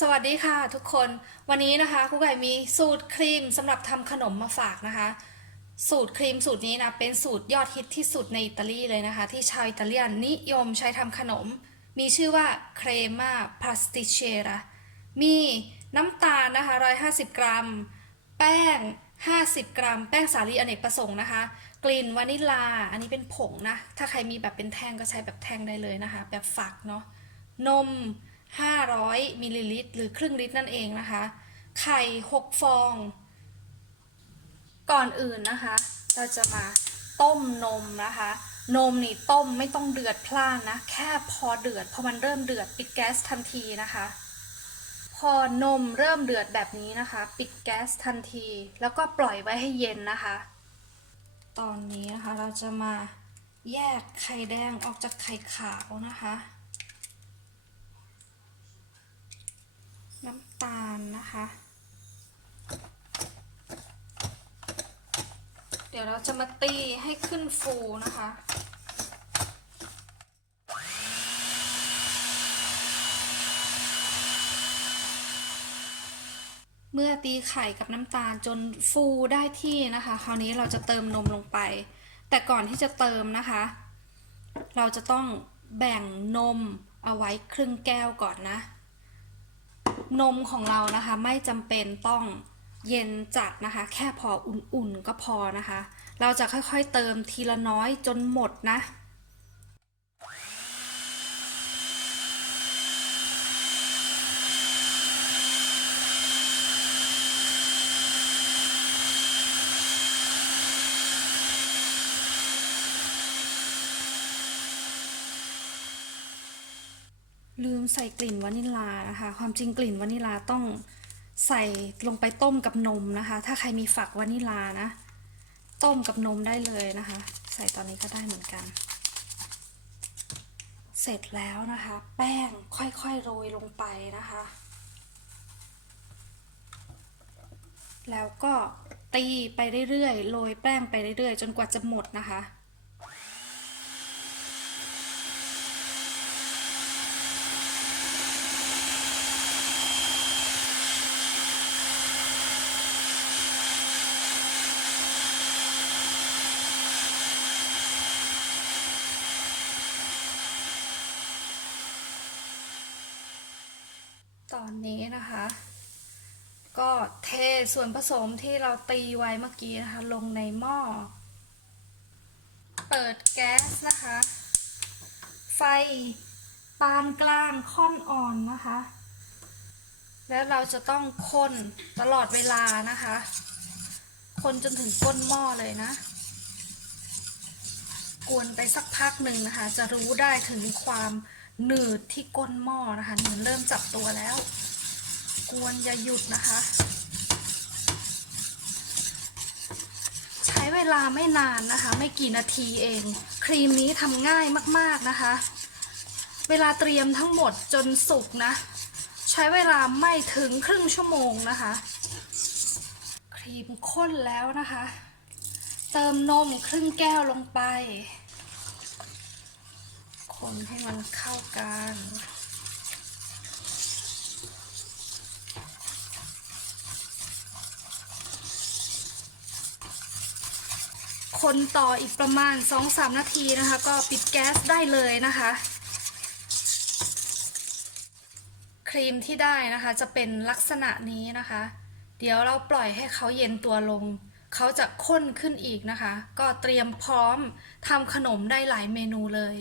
สวัสดีค่ะทุกคนวันนี้นะคะครูไก่มีสูตรครีมสำหรับทำขนมมาฝากนะคะ สูตรครีมสูตรนี้นะเป็นสูตรยอดฮิตที่สุดในอิตาลีเลยนะคะ ที่ชาวอิตาเลียนนิยมใช้ทำขนม มีชื่อว่าเครมาพาสติเชรามีน้ำตาลนะคะ 150 กรัม แป้ง 50 กรัม แป้งสาลีอเนกประสงค์นะคะ กลิ่นวานิลลา อันนี้เป็นผงนะ ถ้าใครมีแบบเป็นแท่งก็ใช้แบบแท่งได้เลยนะคะ แบบฝักเนาะนม 500มิลลิลิตรหรือครึ่งลิตรนั่นเองนะคะ ไข่ 6 ฟอง ก่อนอื่นนะคะ เราจะมาต้มนมนะคะ นมนี่ต้มไม่ต้องเดือดพล่านนะ แค่พอเดือดพอมันเริ่มเดือดปิดแก๊สทันทีนะคะ พอนมเริ่มเดือดแบบนี้นะคะ ปิดแก๊สทันที แล้วก็ปล่อยไว้ให้เย็นนะคะ ตอนนี้นะคะเราจะมาแยกไข่แดงออกจากไข่ขาวนะคะ น้ำตาลนะคะ เดี๋ยวเราจะมาตีให้ขึ้นฟูนะคะเมื่อตีไข่กับน้ำตาลจนฟูได้ที่นะคะ คราวนี้เราจะเติมนมลงไป แต่ก่อนที่จะเติมนะคะ เราจะต้องแบ่งนมเอาไว้ครึ่งแก้วก่อนนะ นมของเรานะคะไม่จำเป็นต้องเย็นจัดนะคะ แค่พออุ่นๆก็พอนะคะ เราจะค่อยๆเติมทีละน้อยจนหมดนะ ลืมใส่กลิ่นวานิลลานะคะ ความจริงกลิ่นวานิลลาต้องใส่ลงไปต้มกับนมนะคะ ถ้าใครมีฝักวานิลลานะ ต้มกับนมได้เลยนะคะ ใส่ตอนนี้ก็ได้เหมือนกัน เสร็จแล้วนะคะ แป้งค่อยๆโรยลงไปนะคะ แล้วก็ตีไปเรื่อยๆโรยแป้งไปเรื่อยๆ จนกว่าจะหมดนะคะ อนนี้นะคะ ก็เทส่วนผสมที่เราตีไว้เมื่อกี้นะคะ ลงในหม้อ เปิดแก๊สนะคะ ไฟปานกลางค่อนอ่อนนะคะ แล้วเราจะต้องคนตลอดเวลานะคะ คนจนถึงก้นหม้อเลยนะกวนไปสักพักหนึ่งนะคะ จะรู้ได้ถึงความ หนืดที่ก้นหม้อนะคะหนืดเริ่มจับตัวแล้ว กวนอย่าหยุดนะคะ ใช้เวลาไม่นานนะคะ ไม่กี่นาทีเอง ครีมนี้ทำง่ายมากๆนะคะ เวลาเตรียมทั้งหมดจนสุกนะ ใช้เวลาไม่ถึงครึ่งชั่วโมงนะคะ ครีมข้นแล้วนะคะ เติมนมครึ่งแก้วลงไป คนให้มันเข้ากันคนต่ออีกประมาณ 2-3 นาทีนะคะ ก็ปิดแก๊สได้เลยนะคะ ครีมที่ได้นะคะจะเป็นลักษณะนี้นะคะ เดี๋ยวเราปล่อยให้เขาเย็นตัวลง เขาจะข้นขึ้นอีกนะคะ ก็เตรียมพร้อมทำขนมได้หลายเมนูเลย